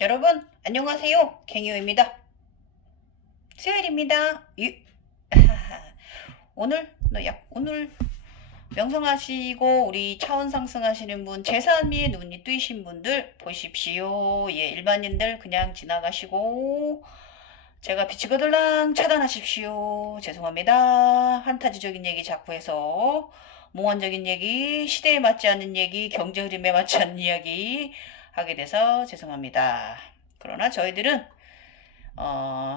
여러분 안녕하세요. 갱이오입니다. 수요일입니다. 오늘 명상하시고 우리 차원 상승하시는 분, 재산미에 눈이 뜨이신 분들 보십시오. 예, 일반인들 그냥 지나가시고 제가 비치거들랑 차단하십시오. 죄송합니다. 한타지적인 얘기 자꾸 해서 몽환적인 얘기, 시대에 맞지 않는 얘기, 경제 흐름에 맞지 않는 이야기 하게 돼서 죄송합니다. 그러나 저희들은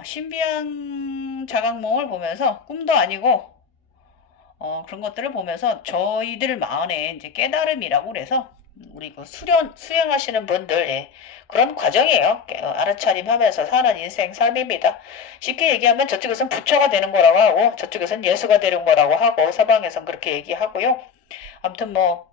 신비한 자각몽을 보면서 꿈도 아니고 그런 것들을 보면서 저희들 마음에 이제 깨달음이라고 그래서 우리 그 수행하시는 분들, 예, 그런 과정이에요. 알아차림하면서 사는 인생 삶입니다. 쉽게 얘기하면 저쪽에선 부처가 되는 거라고 하고 저쪽에선 예수가 되는 거라고 하고 서방에선 그렇게 얘기하고요. 아무튼 뭐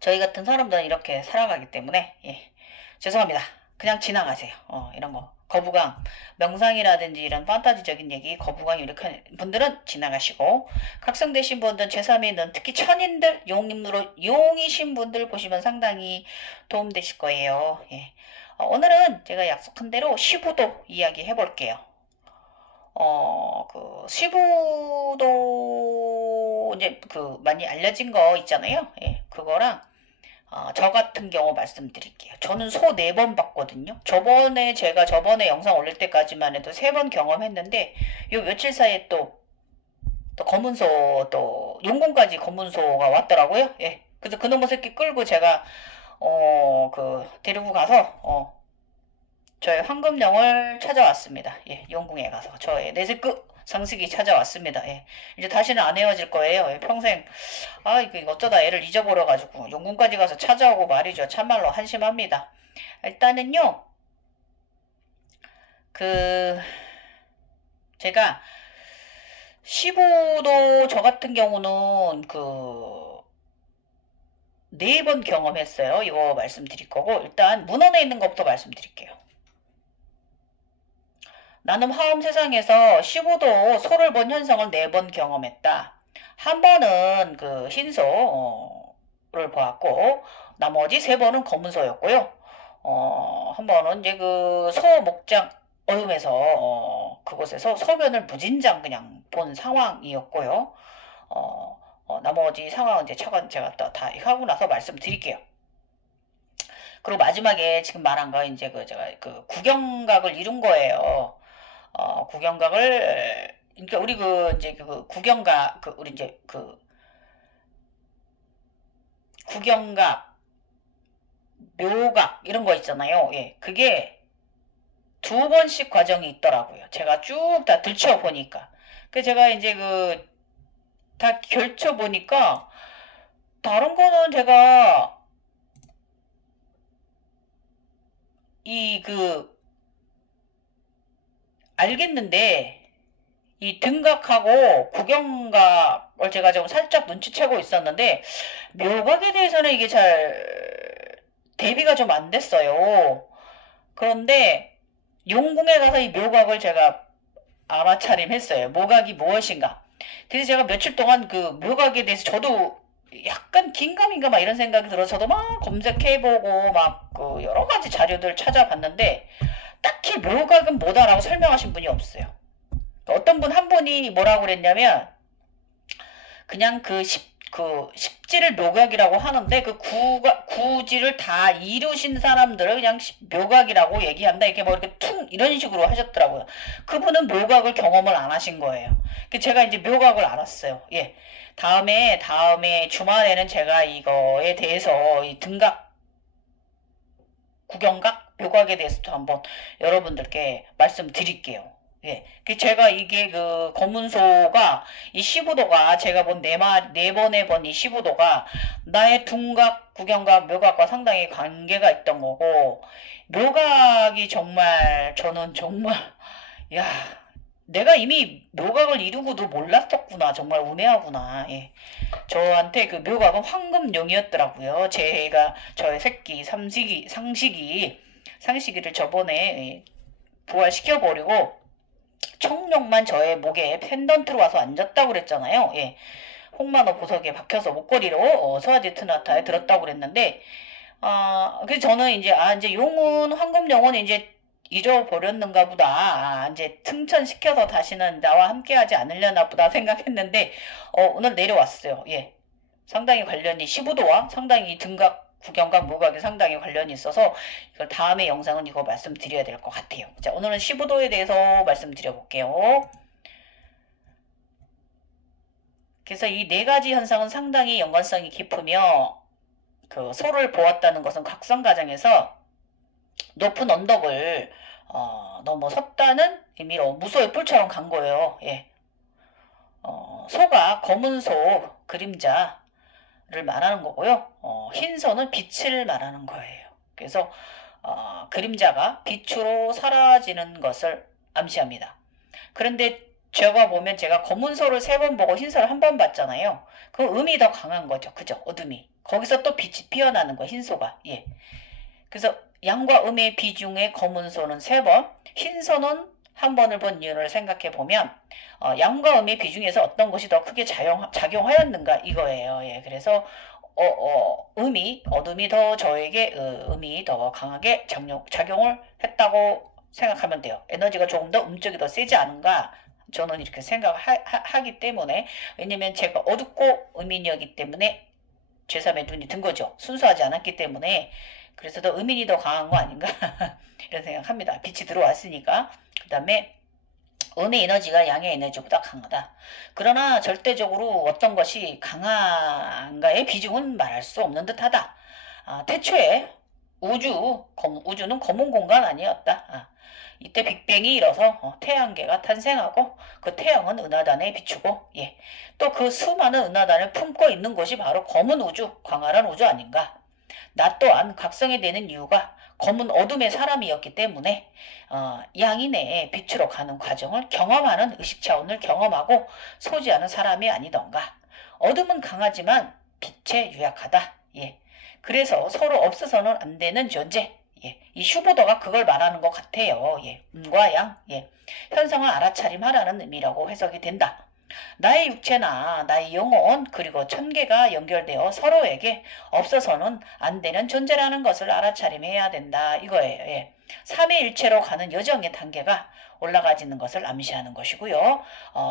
저희 같은 사람들은 이렇게 살아가기 때문에, 예, 죄송합니다. 그냥 지나가세요. 이런 거 거부감, 명상이라든지 이런 판타지적인 얘기, 거부감 이렇게 분들은 지나가시고, 각성되신 분들, 제3위는 특히 천인들, 용이신 분들 보시면 상당히 도움되실 거예요. 예. 오늘은 제가 약속한 대로 시부도 이야기 해볼게요. 시부도 이제 많이 알려진 거 있잖아요. 예, 그거랑 저 같은 경우 말씀드릴게요. 저는 소 4번 봤거든요. 제가 저번에 영상 올릴 때까지만 해도 3번 경험했는데, 요 며칠 사이에 또 검은소, 또 용궁까지 검은소가 왔더라고요. 예. 그래서 그놈의 새끼 끌고 제가, 데리고 가서, 저의 황금령을 찾아왔습니다. 예, 용궁에 가서. 저의 내세급 상식이 찾아왔습니다. 예. 이제 다시는 안 헤어질 거예요. 예, 평생, 이거 어쩌다 애를 잊어버려가지고 용궁까지 가서 찾아오고 말이죠. 참말로 한심합니다. 일단은요, 제가, 시부도 저 같은 경우는 4번 경험했어요. 이거 말씀드릴 거고, 일단 문헌에 있는 것부터 말씀드릴게요. 나는 화엄 세상에서 15도 소를 본 현상을 4번 경험했다. 한 번은 흰소를 보았고, 나머지 3번은 검은소였고요. 한 번은 이제 소 목장 어음에서, 그곳에서 소변을 무진장 그냥 본 상황이었고요. 나머지 상황은 이제 차관 제가 다 하고 나서 말씀드릴게요. 그리고 마지막에 지금 말한 거 이제 제가 구경각을 이룬 거예요. 구경각을, 그러니까 우리 이제 구경각, 우리 이제 구경각, 묘각, 이런 거 있잖아요. 예, 그게 2번씩 과정이 있더라고요. 제가 쭉 다 들춰보니까. 제가 이제 다 결쳐보니까, 다른 거는 제가, 알겠는데, 이 등각하고 구경각을 제가 좀 살짝 눈치채고 있었는데, 묘각에 대해서는 이게 잘 대비가 좀 안 됐어요. 그런데 용궁에 가서 이 묘각을 제가 알아차림했어요. 묘각이 무엇인가. 그래서 제가 며칠 동안 묘각에 대해서 저도 약간 긴가민가 막 이런 생각이 들어서 저도 막 검색해보고 막 여러 가지 자료들 찾아봤는데, 딱히 묘각은 뭐다라고 설명하신 분이 없어요. 어떤 한 분이 뭐라고 그랬냐면, 그냥 십지를 묘각이라고 하는데, 구지를 다 이루신 사람들을 그냥 묘각이라고 얘기한다. 이렇게 뭐 이렇게 이런 식으로 하셨더라고요. 그분은 묘각을 경험을 안 하신 거예요. 제가 이제 묘각을 알았어요. 예. 다음에 주말에는 제가 이거에 대해서 이 등각, 구경각, 묘각에 대해서도 한번 여러분들께 말씀드릴게요. 예. 제가 이게 검은소가, 이 시부도가, 제가 본 4번에 본 이 시부도가, 나의 둔각, 구경각, 묘각과 상당히 관계가 있던 거고, 묘각이 정말, 저는 정말, 야, 내가 이미 묘각을 이루고도 몰랐었구나. 정말 우매하구나. 예. 저한테 묘각은 황금용이었더라고요. 저의 새끼, 상식이를 저번에 부활시켜버리고, 청룡만 저의 목에 펜던트로 와서 앉았다고 그랬잖아요. 예. 홍만호 보석에 박혀서 목걸이로 서아지트나타에 들었다고 그랬는데, 그래서 저는 이제, 이제 용은, 황금 용은 이제 잊어버렸는가 보다. 이제 승천시켜서 다시는 나와 함께 하지 않으려나 보다 생각했는데, 오늘 내려왔어요. 예. 상당히 관련이, 15도와 상당히 등각, 구경각, 무각이 상당히 관련이 있어서, 이걸 다음에 영상은 이거 말씀드려야 될 것 같아요. 자, 오늘은 15도에 대해서 말씀드려 볼게요. 그래서 이 네 가지 현상은 상당히 연관성이 깊으며, 그 소를 보았다는 것은 각성과정에서 높은 언덕을 넘어섰다는 의미로 무소의 뿔처럼 간 거예요. 예. 소가 검은 소 그림자를 말하는 거고요. 흰 소는 빛을 말하는 거예요. 그래서 그림자가 빛으로 사라지는 것을 암시합니다. 그런데 제가 보면 제가 검은 소를 3번 보고 흰 소를 1번 봤잖아요. 그 음이 더 강한 거죠. 그죠? 어둠이. 거기서 또 빛이 피어나는 거예요. 흰 소가. 예. 그래서 양과 음의 비중의 검은 소는 3번, 흰 소는 1번을 본 이유를 생각해 보면 양과 음의 비중에서 어떤 것이 더 크게 작용하였는가 이거예요. 예. 그래서 어둠이 더 저에게 음이 더 강하게 작용을 했다고 생각하면 돼요. 에너지가 조금 더 음쪽이 더 세지 않은가? 저는 이렇게 생각하기 때문에, 왜냐면 제가 어둡고 음인이었기 때문에 제3의 눈이 든 거죠. 순수하지 않았기 때문에. 그래서 더 음인이 더 강한 거 아닌가? 이런 생각합니다. 빛이 들어왔으니까. 그 다음에 음의 에너지가 양의 에너지보다 강하다. 그러나 절대적으로 어떤 것이 강한가의 비중은 말할 수 없는 듯하다. 태초에 우주는 검은 공간 아니었다. 이때 빅뱅이 일어서 태양계가 탄생하고 그 태양은 은하단에 비추고, 예. 또 그 수많은 은하단을 품고 있는 것이 바로 검은 우주, 광활한 우주 아닌가. 나 또한 각성이 되는 이유가 검은 어둠의 사람이었기 때문에 양인의 빛으로 가는 과정을 경험하는 의식 차원을 경험하고 소지하는 사람이 아니던가. 어둠은 강하지만 빛에 유약하다. 예. 그래서 서로 없어서는 안 되는 존재. 예. 이 슈보더가 그걸 말하는 것 같아요. 예. 음과 양. 예. 현상을 알아차림하라는 의미라고 해석이 된다. 나의 육체나 나의 영혼 그리고 천계가 연결되어 서로에게 없어서는 안 되는 존재라는 것을 알아차림해야 된다 이거예요. 예. 삼위일체로 가는 여정의 단계가 올라가지는 것을 암시하는 것이고요.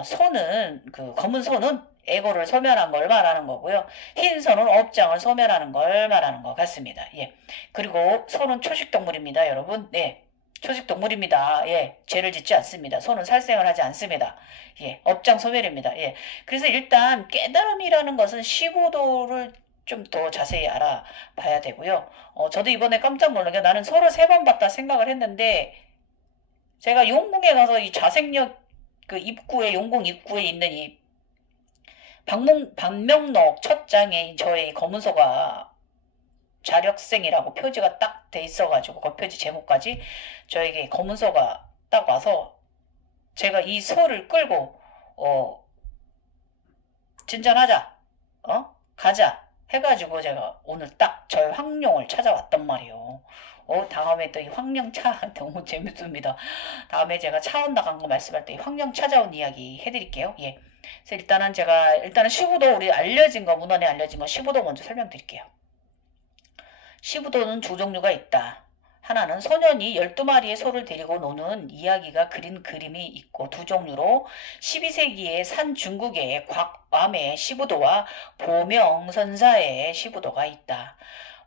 소는 그 검은 소는 에고를 소멸한 걸 말하는 거고요. 흰 소는 업장을 소멸하는 걸 말하는 것 같습니다. 예. 그리고 소는 초식동물입니다, 여러분. 네. 초식동물입니다. 예, 죄를 짓지 않습니다. 소는 살생을 하지 않습니다. 예, 업장 소멸입니다. 예, 그래서 일단 깨달음이라는 것은 15도를 좀 더 자세히 알아봐야 되고요. 저도 이번에 깜짝 놀란 게 나는 서로 3번 봤다 생각을 했는데 제가 용궁에 가서 이 자생역 그 입구에 용궁 입구에 있는 이 방명록 첫 장에 저의 검은소가 자력생이라고 표지가 딱 돼 있어가지고 그 표지 제목까지 저에게 검은소가 딱 와서 제가 이 소를 끌고 진전하자 가자 해가지고 제가 오늘 딱 저의 황룡을 찾아왔단 말이에요. 다음에 또 이 황룡 너무 재밌습니다. 다음에 제가 차원 나간 거 말씀할 때 이 황룡 찾아온 이야기 해드릴게요. 예. 그래서 일단은 15도 우리 문헌에 알려진 거 15도 먼저 설명드릴게요. 15도는 두 종류가 있다. 하나는 소년이 12마리의 소를 데리고 노는 이야기가 그린 그림이 있고 두 종류로 12세기의 산 중국의 곽암의 15도와 보명선사의 15도가 있다.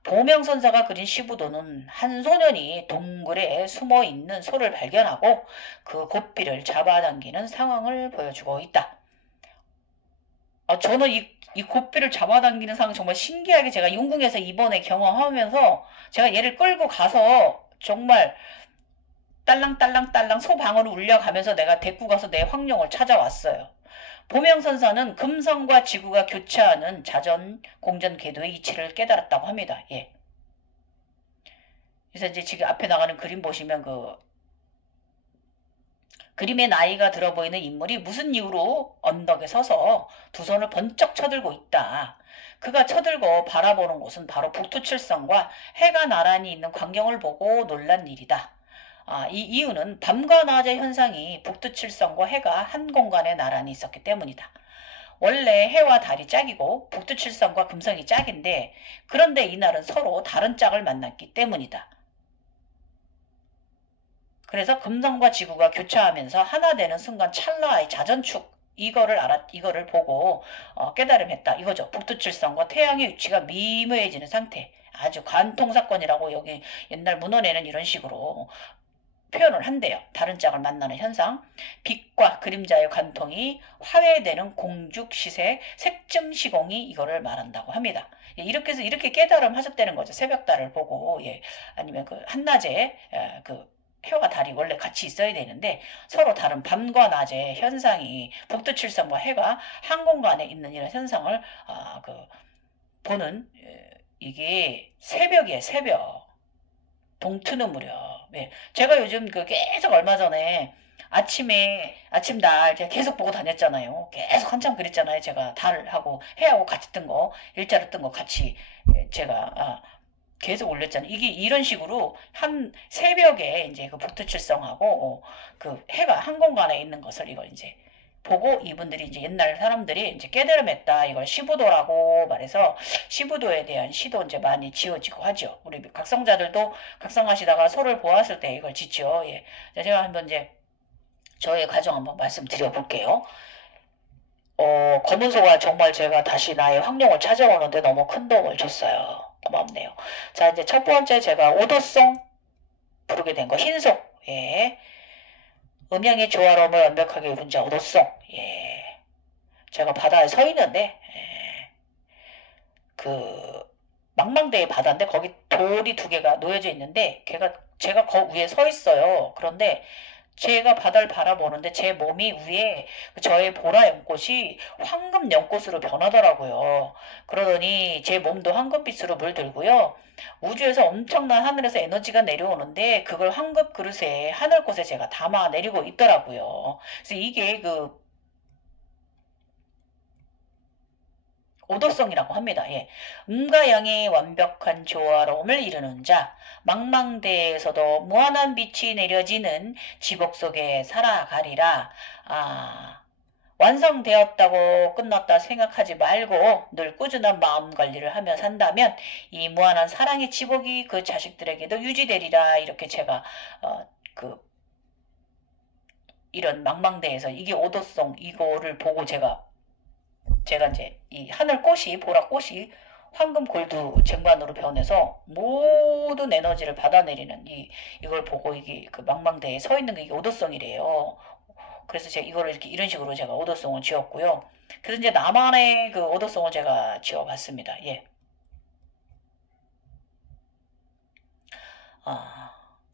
보명선사가 그린 15도는 한 소년이 동굴에 숨어있는 소를 발견하고 그 고삐를 잡아당기는 상황을 보여주고 있다. 저는 이 고삐를 잡아당기는 상황 정말 신기하게 제가 용궁에서 이번에 경험하면서 제가 얘를 끌고 가서 정말 딸랑딸랑딸랑 소방으로 울려가면서 내가 데리고 가서 내 황룡을 찾아왔어요. 보명선사는 금성과 지구가 교차하는 자전 공전 궤도의 이치를 깨달았다고 합니다. 예. 그래서 이제 지금 앞에 나가는 그림 보시면 그 그림의 나이가 들어 보이는 인물이 무슨 이유로 언덕에 서서 두 손을 번쩍 쳐들고 있다. 그가 쳐들고 바라보는 곳은 바로 북두칠성과 해가 나란히 있는 광경을 보고 놀란 일이다. 이 이유는 밤과 낮의 현상이 북두칠성과 해가 한 공간에 나란히 있었기 때문이다. 원래 해와 달이 짝이고 북두칠성과 금성이 짝인데 그런데 이날은 서로 다른 짝을 만났기 때문이다. 그래서 금성과 지구가 교차하면서 하나 되는 순간 찰나의 자전축 이거를 보고 깨달음했다 이거죠. 북두칠성과 태양의 위치가 미묘해지는 상태. 아주 관통사건이라고 여기 옛날 문헌에는 이런 식으로 표현을 한대요. 다른 짝을 만나는 현상. 빛과 그림자의 관통이 화해되는 공죽시세 색점시공이 이거를 말한다고 합니다. 이렇게 해서 이렇게 깨달음 하셨다는 거죠. 새벽달을 보고 아니면 그 한낮에 그 해와 달이 원래 같이 있어야 되는데 서로 다른 밤과 낮의 현상이 북두칠성과 해가 한 공간에 있는 이런 현상을 보는 이게 새벽이에요. 새벽. 동트는 무렵. 네. 제가 요즘 계속 얼마 전에 아침 달 제가 계속 보고 다녔잖아요. 계속 한참 그랬잖아요. 제가 달하고 해하고 같이 뜬 거, 일자로 뜬 거 같이 제가 계속 올렸잖아요. 이게 이런 식으로 한 새벽에 이제 그 북두칠성하고 그 해가 한 공간에 있는 것을 이걸 이제 보고 이분들이 이제 옛날 사람들이 이제 깨달음했다. 이걸 시부도라고 말해서 시부도에 대한 시도 이제 많이 지어지고 하죠. 우리 각성자들도 각성하시다가 소를 보았을 때 이걸 짓죠. 예. 제가 한번 이제 저의 과정 한번 말씀드려 볼게요. 검은소가 정말 제가 다시 나의 황룡을 찾아오는데 너무 큰 도움을 줬어요. 고맙네요. 자, 이제 첫 번째 제가 오도송 부르게 된 거, 흰소. 예. 음양의 조화로움을 완벽하게 이룬 자, 오도송. 예. 제가 바다에 서 있는데, 망망대해 바다인데, 거기 돌이 두 개가 놓여져 있는데, 제가 거 위에 서 있어요. 그런데, 제가 바다를 바라보는데 제 몸이 위에 저의 보라 연꽃이 황금 연꽃으로 변하더라고요. 그러더니 제 몸도 황금빛으로 물들고요. 우주에서 엄청난 하늘에서 에너지가 내려오는데 그걸 황금 그릇에 하늘꽃에 제가 담아 내리고 있더라고요. 그래서 이게 오도성이라고 합니다. 예. 음과 양의 완벽한 조화로움을 이루는 자, 망망대에서도 무한한 빛이 내려지는 지복 속에 살아가리라. 완성되었다고 끝났다 생각하지 말고 늘 꾸준한 마음 관리를 하며 산다면 이 무한한 사랑의 지복이 그 자식들에게도 유지되리라. 이렇게 제가 이런 망망대에서 이게 오도성 이거를 보고 제가 이제 이 하늘꽃이 보라꽃이 황금 골드 쟁반으로 변해서 모든 에너지를 받아내리는 이걸 보고 이게 그 망망대에 서 있는 게 이게 오도성이래요. 그래서 제가 이거를 이렇게 이런 식으로 제가 오도성을 지었고요. 그래서 이제 나만의 그 오도성을 제가 지어봤습니다. 예.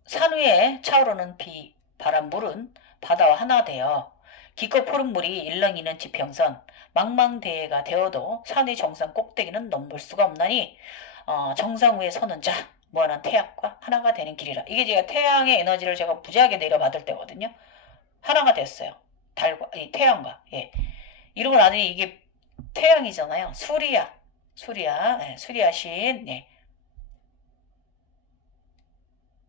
산 위에 차오르는 비, 바람, 물은 바다와 하나 되어 기껏 푸른 물이 일렁이는 지평선 망망대해가 되어도 산의 정상 꼭대기는 넘볼 수가 없나니 정상 위에 서는 자 무한한 태양과 하나가 되는 길이라. 이게 제가 태양의 에너지를 제가 무지하게 내려받을 때거든요. 하나가 됐어요. 달과 이 태양과 예. 이러고 나중에 이게 태양이잖아요. 수리야 예, 수리야신 예.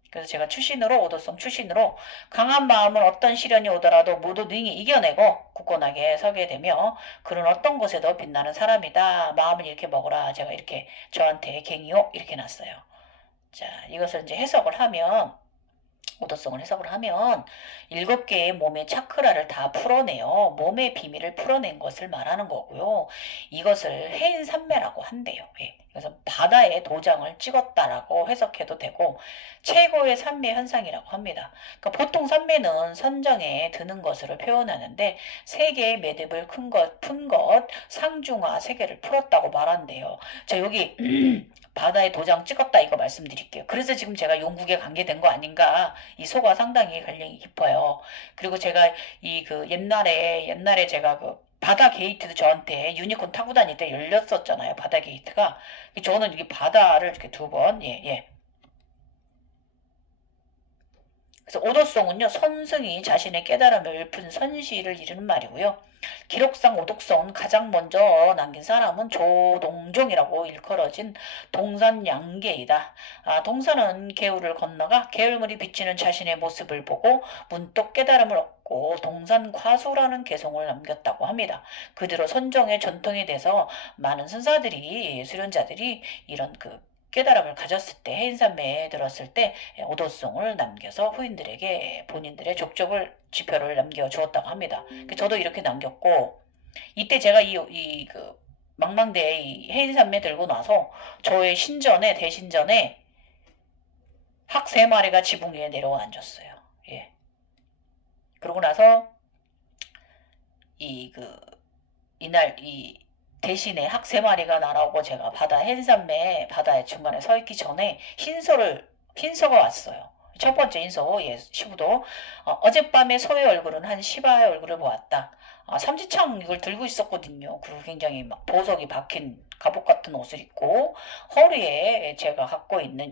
그래서 제가 추신으로 오도성 추신으로 강한 마음은 어떤 시련이 오더라도 모두 능히 이겨내고 굳건하게 서게 되며 그는 어떤 곳에도 빛나는 사람이다. 마음을 이렇게 먹어라. 제가 이렇게 저한테 갱이요 이렇게 놨어요. 자, 이것을 이제 해석을 하면 오도성을 해석을 하면 7개의 몸의 차크라를 다 풀어내요. 몸의 비밀을 풀어낸 것을 말하는 거고요. 이것을 해인산매라고 한대요. 예. 그래서 바다에 도장을 찍었다라고 해석해도 되고 최고의 산매 현상이라고 합니다. 그러니까 보통 산매는 선정에 드는 것으로 표현하는데 세계의 매듭을 푼 것, 상중하 세계를 풀었다고 말한대요. 자, 여기 바다에 도장 찍었다 이거 말씀드릴게요. 그래서 지금 제가 용국에 관계된 거 아닌가. 이 소가 상당히 관련이 깊어요. 그리고 제가 옛날에 제가 바다 게이트도 저한테 유니콘 타고 다닐 때 열렸었잖아요. 바다 게이트가. 저는 이게 바다를 이렇게 2번, 예. 그래서 오도송은요, 선승이 자신의 깨달음을 읊은 선시를 이르는 말이고요. 기록상 오독성은 가장 먼저 남긴 사람은 조동종이라고 일컬어진 동산양계이다. 동산은 개울을 건너가 개울물이 비치는 자신의 모습을 보고 문득 깨달음을 얻고 동산과수라는 개성을 남겼다고 합니다. 그 뒤로 선정의 전통이 돼서 많은 선사들이 수련자들이 이런 깨달음을 가졌을 때 해인산매에 들었을 때 오도송을 남겨서 후인들에게 본인들의 족적을 지표를 남겨주었다고 합니다. 저도 이렇게 남겼고 이때 제가 망망대에 이 해인산매 들고 나서 저의 신전에 대신전에 학 3마리가 지붕 위에 내려와 앉았어요. 예. 그러고 나서 이날 대신에 학 3마리가 날아오고 제가 해인산매 바다의 중간에 서 있기 전에 흰소가 왔어요. 첫 번째 흰소, 시부도. 어젯밤에 소의 얼굴은 한 시바의 얼굴을 보았다. 삼지창 이걸 들고 있었거든요. 그리고 굉장히 막 보석이 박힌 갑옷 같은 옷을 입고 허리에 제가 갖고 있는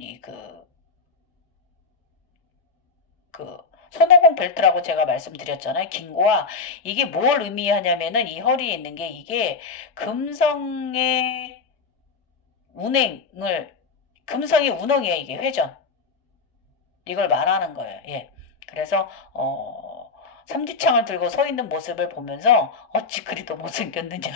손오공 벨트라고 제가 말씀드렸잖아요. 긴고와 이게 뭘 의미하냐면은 이 허리에 있는 게 이게 금성의 금성의 운행이에요. 이게 회전. 이걸 말하는 거예요. 예. 그래서 삼지창을 들고 서 있는 모습을 보면서 어찌 그리도 못생겼느냐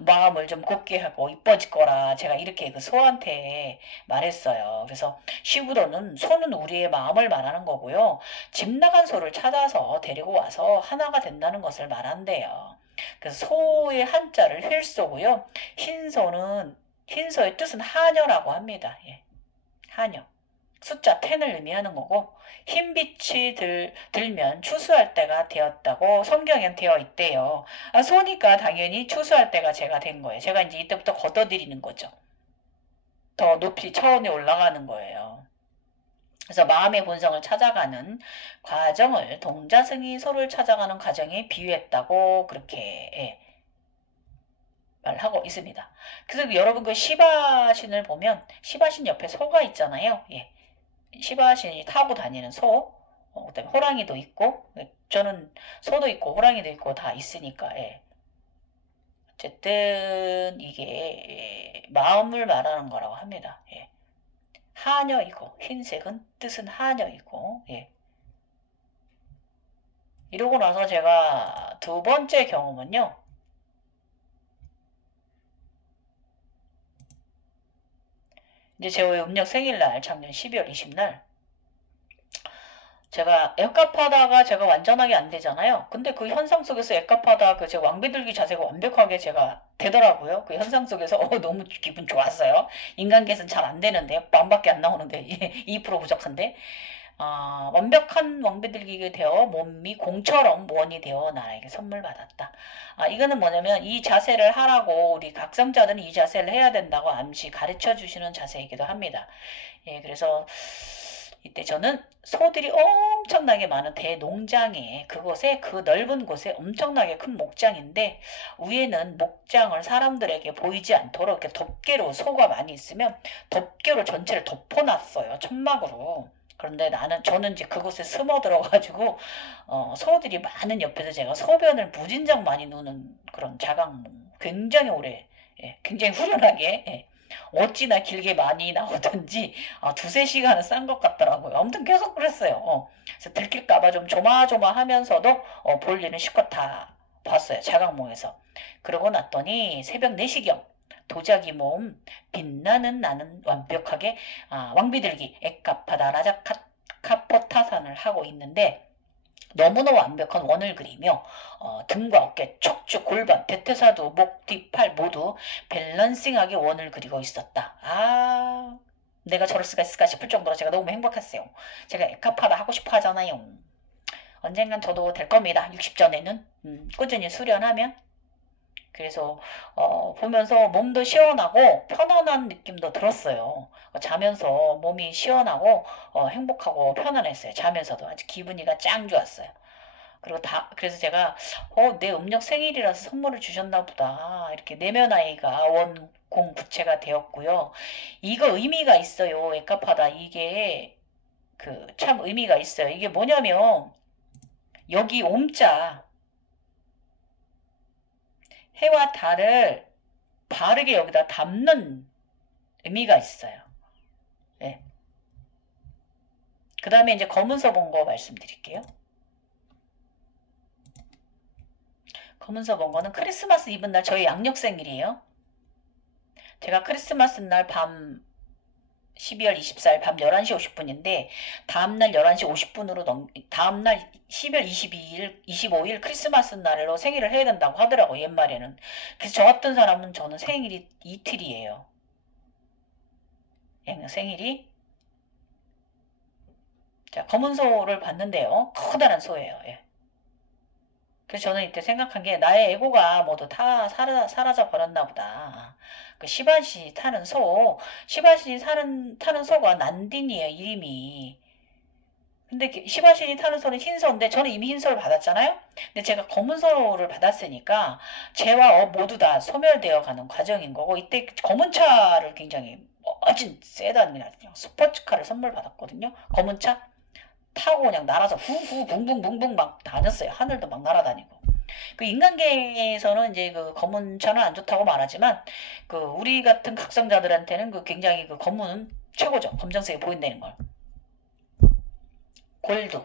마음을 좀 곱게 하고 이뻐질 거라 제가 이렇게 소한테 말했어요. 그래서 시부도는 소는 우리의 마음을 말하는 거고요. 집 나간 소를 찾아서 데리고 와서 하나가 된다는 것을 말한대요. 그래서 소의 한자를 휠소고요. 흰소의 뜻은 하녀라고 합니다. 예. 하녀. 숫자 10을 의미하는 거고 흰빛이 들면 추수할 때가 되었다고 성경엔 되어 있대요. 소니까 당연히 추수할 때가 제가 된 거예요. 제가 이제 이때부터 걷어들이는 거죠. 더 높이 차원에 올라가는 거예요. 그래서 마음의 본성을 찾아가는 과정을 동자승이 소를 찾아가는 과정에 비유했다고 그렇게 말하고 있습니다. 그래서 여러분 시바신을 보면 시바신 옆에 소가 있잖아요. 예. 시바신이 타고 다니는 소, 그다음에 호랑이도 있고, 저는 소도 있고 호랑이도 있고 다 있으니까, 예. 어쨌든 이게 마음을 말하는 거라고 합니다. 예. 하녀이고 흰색은 뜻은 하녀이고, 예. 이러고 나서 제가 두 번째 경험은요. 이제 제 음력 생일날 작년 12월 20날 제가 액갑하다가 제가 완전하게 안 되잖아요. 근데 그 현상 속에서 액갑하다 제 왕비들기 자세가 완벽하게 제가 되더라고요. 그 현상 속에서 너무 기분 좋았어요. 인간계에서는 잘 안 되는데 반밖에 안 나오는데 2% 부족한데 완벽한 왕비들기가 되어 몸이 공처럼 원이 되어 나에게 선물 받았다. 이거는 뭐냐면 이 자세를 하라고 우리 각성자들은 이 자세를 해야 된다고 암시 가르쳐 주시는 자세이기도 합니다. 예, 그래서 이때 저는 소들이 엄청나게 많은 대농장에 그곳에 그 넓은 곳에 엄청나게 큰 목장인데 위에는 목장을 사람들에게 보이지 않도록 이렇게 덮개로 소가 많이 있으면 덮개로 전체를 덮어놨어요. 천막으로. 그런데 저는 이제 그곳에 숨어 들어가지고, 소들이 많은 옆에서 제가 소변을 무진장 많이 누는 그런 자각몽. 굉장히 오래, 예, 굉장히 후련하게, 예, 어찌나 길게 많이 나오던지, 2~3시간은 싼 것 같더라고요. 아무튼 계속 그랬어요. 그래서 들킬까봐 좀 조마조마하면서도, 볼일은 실컷 다 봤어요. 자각몽에서. 그러고 났더니 새벽 4시경. 도자기 몸 빛나는 나는 완벽하게 왕비들기 액가파다 라자카포타산을 하고 있는데 너무나 완벽한 원을 그리며 등과 어깨, 척추, 골반, 대퇴사두, 목, 뒤, 팔 모두 밸런싱하게 원을 그리고 있었다. 내가 저럴 수가 있을까 싶을 정도로 제가 너무 행복했어요. 제가 액가파다 하고 싶어 하잖아요. 언젠간 저도 될 겁니다. 60전에는 꾸준히 수련하면. 그래서 보면서 몸도 시원하고 편안한 느낌도 들었어요. 자면서 몸이 시원하고 행복하고 편안했어요. 자면서도 아주 기분이가 짱 좋았어요. 그래서 제가 내 음력 생일이라서 선물을 주셨나 보다. 이렇게 내면아이가 원공 부채가 되었고요. 이거 의미가 있어요. 액가파다. 이게 그 참 의미가 있어요. 이게 뭐냐면 여기 옴자 해와 달을 바르게 여기다 담는 의미가 있어요. 네. 그 다음에 이제 검은서 본 거 말씀드릴게요. 검은서 본 거는 크리스마스 이브 날 저희 양력 생일이에요. 제가 크리스마스 날 밤 12월 24일 밤 11시 50분인데 다음날 11시 50분으로 다음날 12월 22일, 25일 크리스마스 날로 생일을 해야 된다고 하더라고 옛말에는. 그래서 저 같은 사람은 저는 생일이 이틀이에요. 생일이 자 검은 소를 봤는데요. 커다란 소예요. 예. 그래서 저는 이때 생각한 게 나의 에고가 모두 다 사라져 버렸나 보다. 그 시바시 타는 소, 시바시 타는 소가 난딘이에요, 이름이. 근데 시바신이 타는 소는 흰소인데 저는 이미 흰소를 받았잖아요. 근데 제가 검은 소를 받았으니까 재와 모두 다 소멸되어 가는 과정인 거고 이때 검은 차를 굉장히 멋진 세단 그냥 스포츠카를 선물 받았거든요. 검은 차 타고 그냥 날아서 후후 붕붕붕붕 막 다녔어요. 하늘도 막 날아다니고. 그 인간계에서는 이제 그 검은 차는 안 좋다고 말하지만 그 우리 같은 각성자들한테는 그 굉장히 그 검은 최고죠. 검정색이 보인다는 걸. 골드,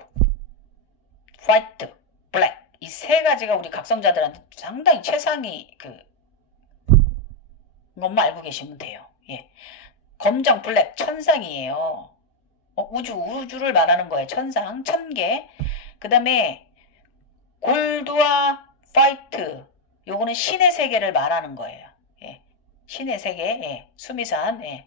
화이트, 블랙 이 세 가지가 우리 각성자들한테 상당히 최상위 그 것만 알고 계시면 돼요. 예. 검정, 블랙, 천상이에요. 우주를 말하는 거예요. 천상, 1000개. 그 다음에 골드와 화이트 요거는 신의 세계를 말하는 거예요. 예. 신의 세계, 예. 수미산, 예.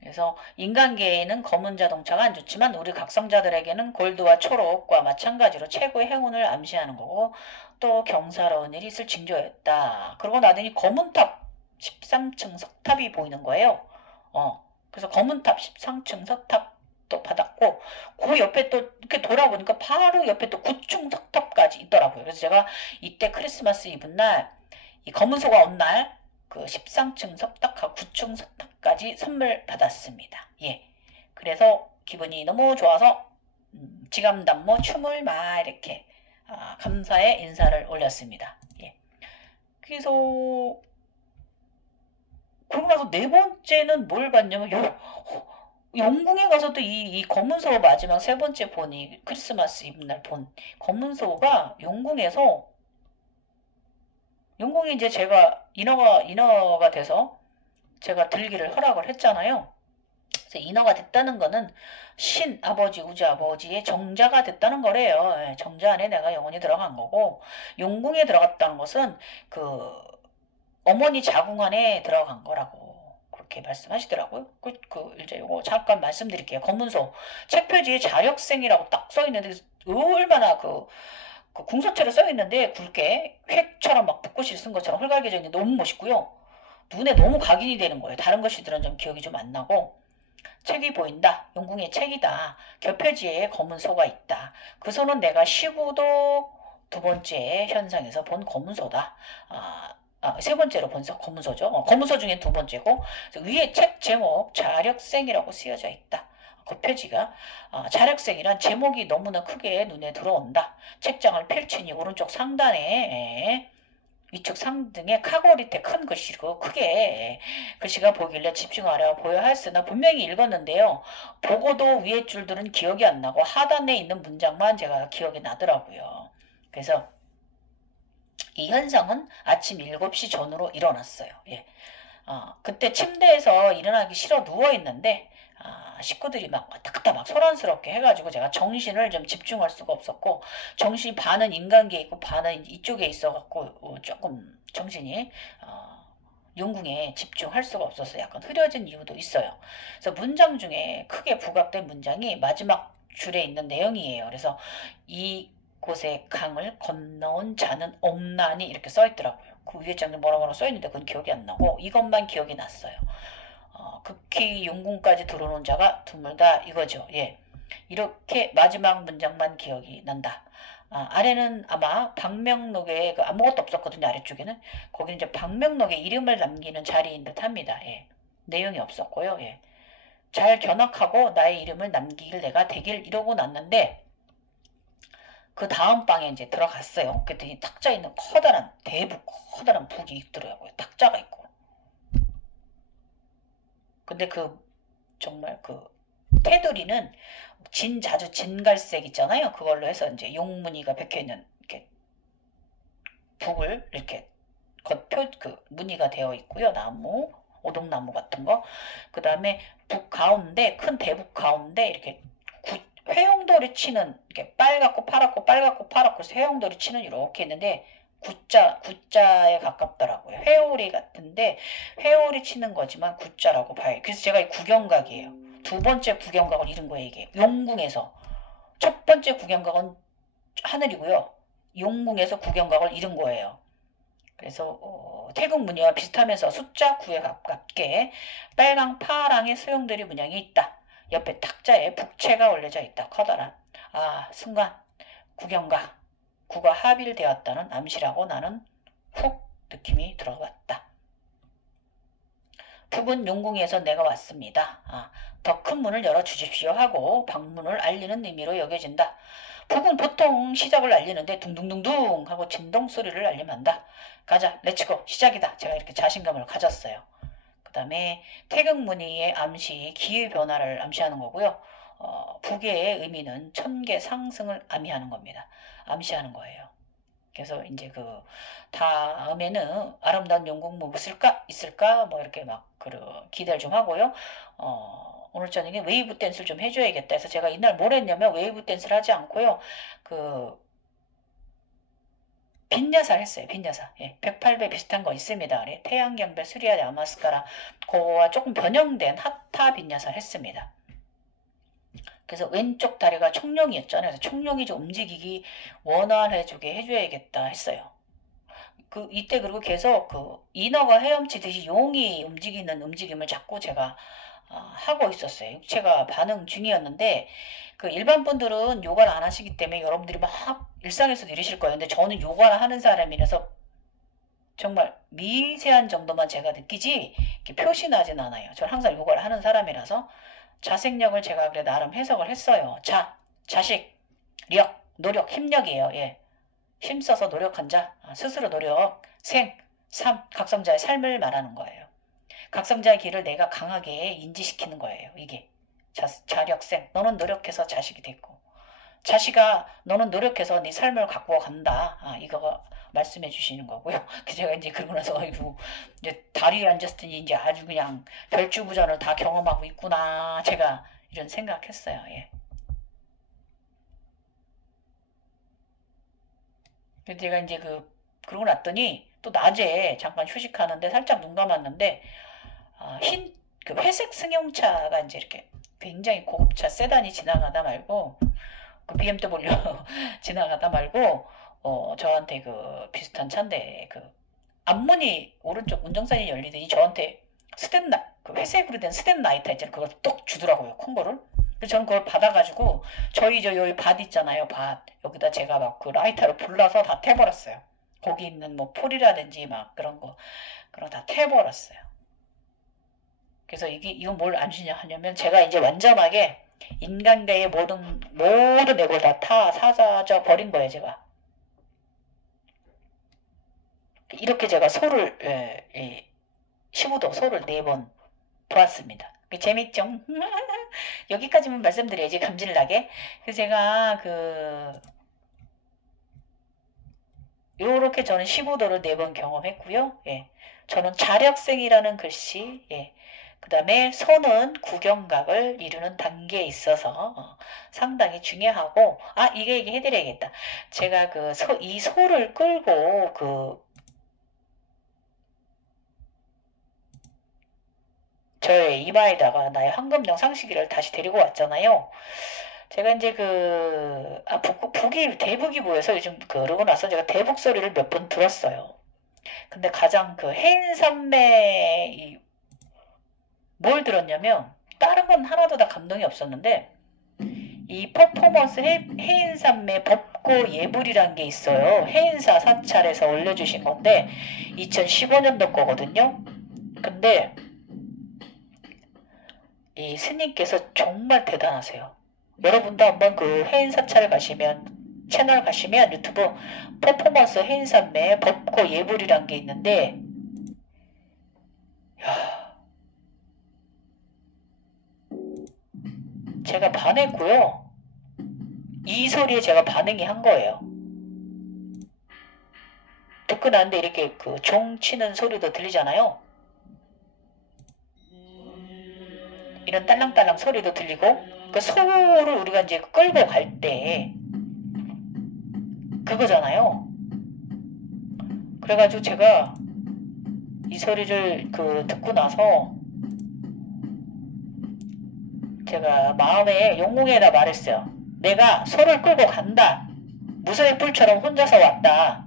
그래서 인간계에는 검은 자동차가 안 좋지만 우리 각성자들에게는 골드와 초록과 마찬가지로 최고의 행운을 암시하는 거고 또 경사로운 일이 있을 징조였다. 그러고 나더니 검은 탑 13층 석탑이 보이는 거예요. 그래서 검은 탑 13층 석탑도 받았고 그 옆에 또 이렇게 돌아보니까 바로 옆에 또 9층 석탑까지 있더라고요. 그래서 제가 이때 크리스마스 이브 날 이 검은 소가 온 날 그 13층 석탑과 9층 석탑까지 선물 받았습니다. 예. 그래서 기분이 너무 좋아서 지감단모 춤을 막 이렇게 감사의 인사를 올렸습니다. 예. 그래서 그러고 나서 네 번째는 뭘 봤냐면 영궁에 가서도 이 검은소 마지막 세 번째 본이 크리스마스 이브날 본 검은소가 영궁에서 영궁이 이제 제가 인어가 돼서 제가 들기를 허락을 했잖아요. 그래서 인어가 됐다는 거는 신 아버지 우주 아버지의 정자가 됐다는 거래요. 예, 정자 안에 내가 영원히 들어간 거고 용궁에 들어갔다는 것은 그 어머니 자궁 안에 들어간 거라고 그렇게 말씀하시더라고요. 이제 요거 잠깐 말씀드릴게요. 검은소 책 표지에 자력생이라고 딱 써 있는데 얼마나 그 궁서체로 써 있는데 굵게 획처럼 막 붓글씨 쓴 것처럼 홀갈겨져 있는데 너무 멋있고요. 눈에 너무 각인이 되는 거예요. 다른 것이들은 좀 기억이 좀 안 나고 책이 보인다. 용궁의 책이다. 겹표지에 검은 소가 있다. 그 소는 내가 15도 두 번째 현상에서 본 검은 소다. 세 번째로 본 검은 소죠. 검은 소 중에 두 번째고 위에 책 제목 자력생이라고 쓰여져 있다. 그 표지가 자력생이란 제목이 너무나 크게 눈에 들어온다. 책장을 펼치니 오른쪽 상단에 위쪽 상등에 카고리테 큰 글씨로 크게 글씨가 보길래 집중하려 보여야 했으나 분명히 읽었는데요. 보고도 위에 줄들은 기억이 안 나고 하단에 있는 문장만 제가 기억이 나더라고요. 그래서 이 현상은 아침 7시 전으로 일어났어요. 예. 그때 침대에서 일어나기 싫어 누워있는데 식구들이 막 왔다 갔다 막 소란스럽게 해가지고 제가 정신을 좀 집중할 수가 없었고 정신이 반은 인간계에 있고 반은 이쪽에 있어갖고 조금 정신이 용궁에 집중할 수가 없어서 약간 흐려진 이유도 있어요. 그래서 문장 중에 크게 부각된 문장이 마지막 줄에 있는 내용이에요. 그래서 이곳에 강을 건너온 자는 없나니 이렇게 써있더라고요. 그 위에 장면 뭐라고 써있는데 그건 기억이 안 나고 이것만 기억이 났어요. 극히 용궁까지 들어오는 자가 드물다 이거죠. 예. 이렇게 마지막 문장만 기억이 난다. 아래는 아마 방명록에 아무것도 없었거든요. 아래쪽에는 거기는 이제 방명록에 이름을 남기는 자리인 듯합니다. 예. 내용이 없었고요. 예. 잘 견학하고 나의 이름을 남기길 내가 되길 이러고 났는데 그 다음 방에 이제 들어갔어요. 그랬더니 탁자 있는 커다란 커다란 북이 있더라고요. 탁자가 있고. 근데 정말 테두리는 자주 진갈색 있잖아요. 그걸로 해서 이제 용무늬가 박혀있는 이렇게 북을 이렇게 무늬가 되어 있고요. 오동나무 같은 거. 그 다음에 북 가운데, 큰 대북 가운데 이렇게 회용돌이 치는, 이렇게 빨갛고 파랗고 빨갛고 파랗고 회용돌이 치는 이렇게 있는데, 구자에 가깝더라고요. 회오리 같은데, 회오리 치는 거지만 구자라고 봐요. 그래서 제가 이 구경각이에요. 두 번째 구경각을 잃은 거예요, 이게. 용궁에서. 첫 번째 구경각은 하늘이고요. 용궁에서 구경각을 잃은 거예요. 그래서 태국 문양과 비슷하면서 숫자 9에 가깝게 빨강 파랑의 소용돌이 문양이 있다. 옆에 탁자에 북채가 올려져 있다. 커다란. 순간 구경각 9가 합일되었다는 암시라고 나는 훅 느낌이 들어왔다. 북은 용궁에서 내가 왔습니다. 더 큰 문을 열어주십시오 하고 방문을 알리는 의미로 여겨진다. 북은 보통 시작을 알리는데 둥둥둥둥 하고 진동 소리를 알림한다. 가자, 렛츠고, 시작이다. 제가 이렇게 자신감을 가졌어요. 그 다음에 태극무늬의 암시, 기후변화를 암시하는 거고요. 북의 의미는 천계 상승을 암시하는 거예요. 그래서 이제 다음에는 아름다운 용궁 뭐 있을까? 뭐 이렇게 기대를 좀 하고요. 오늘 저녁에 웨이브 댄스를 좀 해줘야겠다 해서 제가 이날 뭘 했냐면 웨이브 댄스를 하지 않고요. 빈야사를 했어요. 빈야사. 108배 비슷한 거 있습니다. 태양경배 수리아 야마스카라 그거와 조금 변형된 하타 빈야사를 했습니다. 그래서 왼쪽 다리가 청룡이었잖아요. 그래서 청룡이 좀 움직이기 원활해지게 해줘야겠다 했어요. 이때 그리고 계속 인어가 헤엄치듯이 용이 움직이는 움직임을 자꾸 제가 하고 있었어요. 육체가 반응 중이었는데 일반 분들은 요가를 안 하시기 때문에 여러분들이 막 일상에서 이러실 거예요. 근데 저는 요가를 하는 사람이라서 정말 미세한 정도만 제가 느끼지 이렇게 표시나진 않아요. 저는 항상 요가를 하는 사람이라서 자생력을 제가 그래 나름 해석을 했어요. 자식, 노력, 힘력이에요. 힘써서 노력한 자, 스스로 노력, 삶, 각성자의 삶을 말하는 거예요. 각성자의 길을 내가 강하게 인지시키는 거예요. 이게 자력생, 너는 노력해서 자식이 됐고 자식아, 너는 노력해서 네 삶을 갖고 간다. 이거 말씀해 주시는 거고요. 제가 이제 그러고 나서 이제 다리에 앉았더니 이제 아주 그냥 별주부전을 다 경험하고 있구나. 제가 이런 생각했어요. 그래서 제가 이제 그러고 났더니 또 낮에 잠깐 휴식하는데 살짝 눈 감았는데 회색 승용차가 이제 이렇게 굉장히 고급차 세단이 지나가다 말고 BMW 지나가다 말고 저한테 비슷한 차인데 앞문이 오른쪽 운전선이 열리더니 저한테 회색으로 된 스탠 라이터 있잖아요. 그걸 똑 주더라고요. 큰 거를. 그래서 저는 그걸 받아가지고 여기 밭 있잖아요. 밭 여기다 제가 라이터를 불러서 다 태버렸어요. 거기 있는 뭐 폴이라든지 그런 거 다 태버렸어요. 그래서 이건 뭘 암시냐 하냐면 제가 이제 완전하게 인간계의 모든 애걸 다 사자져 버린 거예요. 제가 이렇게 제가 15도 소를 4번 보았습니다. 재밌죠? 여기까지만 말씀드려야지 감질나게. 그래서 제가 요렇게 저는 15도를 4번 경험했고요. 저는 자력생이라는 글씨, 그 다음에 소는 구경각을 이루는 단계에 있어서 상당히 중요하고, 이게 해드려야겠다. 제가 이 소를 끌고 저의 이마에다가 나의 황금령 상식이를 다시 데리고 왔잖아요. 제가 이제 대북이 보여서 요즘 그러고 나서 제가 대북 소리를 몇 번 들었어요. 근데 가장 해인산매 뭘 들었냐면 다른 건 하나도 다 감동이 없었는데 이 퍼포먼스 해인산매 법고 예불이란 게 있어요. 해인사 사찰에서 올려주신 건데 2015년도 거거든요. 근데 이 스님께서 정말 대단하세요. 여러분도 한번 그 해인사찰 가시면 채널 가시면 유튜브 퍼포먼스 해인산매 법고 예불이란 게 있는데 야, 제가 반했고요. 이 소리에 제가 반응이 한 거예요. 듣고 나는데 이렇게 그 종 치는 소리도 들리잖아요. 이런 딸랑딸랑 소리도 들리고 그 소를 우리가 이제 끌고 갈 때 그거잖아요. 그래가지고 제가 이 소리를 그 듣고 나서 제가 마음에 용궁에다 말했어요. 내가 소를 끌고 간다. 무사히 뿔처럼 혼자서 왔다.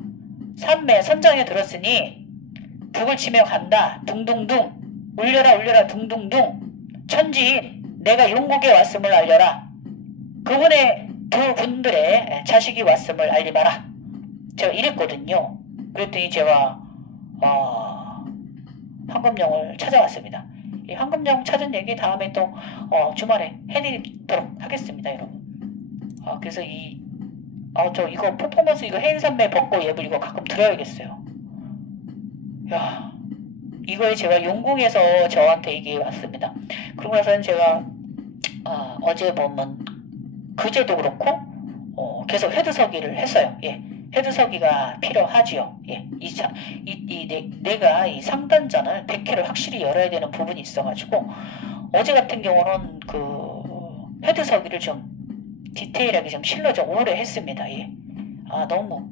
산매 선장에 들었으니 북을 치며 간다. 둥둥둥 울려라 울려라 둥둥둥 천지인 내가 용국에 왔음을 알려라. 그분의 두 분들의 자식이 왔음을 알리마라. 제가 이랬거든요. 그랬더니 제가 황금령을 찾아왔습니다. 이 황금령 찾은 얘기 다음에 또 주말에 해드리도록 하겠습니다, 여러분. 그래서 저 이거 퍼포먼스 이거 해인산매 벚꽃 예불 이거 가끔 들어야겠어요. 야, 이거에 제가 용궁에서 저한테 이게 왔습니다. 그러고 나서는 제가 어제 보면 그제도 그렇고 계속 헤드서기를 했어요. 예, 헤드서기가 필요하지요. 예, 내가 이 상단전을 100회를 확실히 열어야 되는 부분이 있어가지고 어제 같은 경우는 그 헤드서기를 좀 디테일하게 좀 실로 좀 오래 했습니다. 예, 너무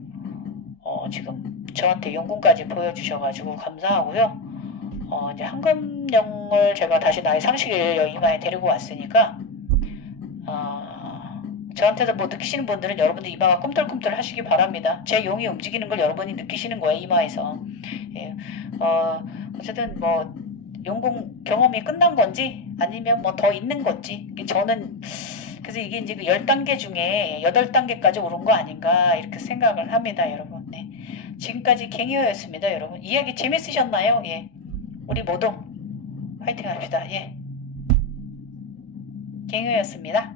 지금 저한테 용궁까지 보여주셔가지고 감사하고요. 이제 황금령을 제가 다시 나의 상식을 이마에 데리고 왔으니까 저한테서 뭐 느끼시는 분들은 여러분들 이마가 꿈틀꿈틀 하시기 바랍니다. 제 용이 움직이는 걸 여러분이 느끼시는 거예요, 이마에서. 예. 어쨌든 뭐 용궁 경험이 끝난 건지 아니면 뭐 더 있는 건지 저는 그래서 이게 이제 그 10단계 중에 8단계까지 오른 거 아닌가 이렇게 생각을 합니다, 여러분. 네. 지금까지 갱이어였습니다, 여러분. 이야기 재밌으셨나요? 예. 우리 모두 화이팅 합시다. 예. 갱이어였습니다.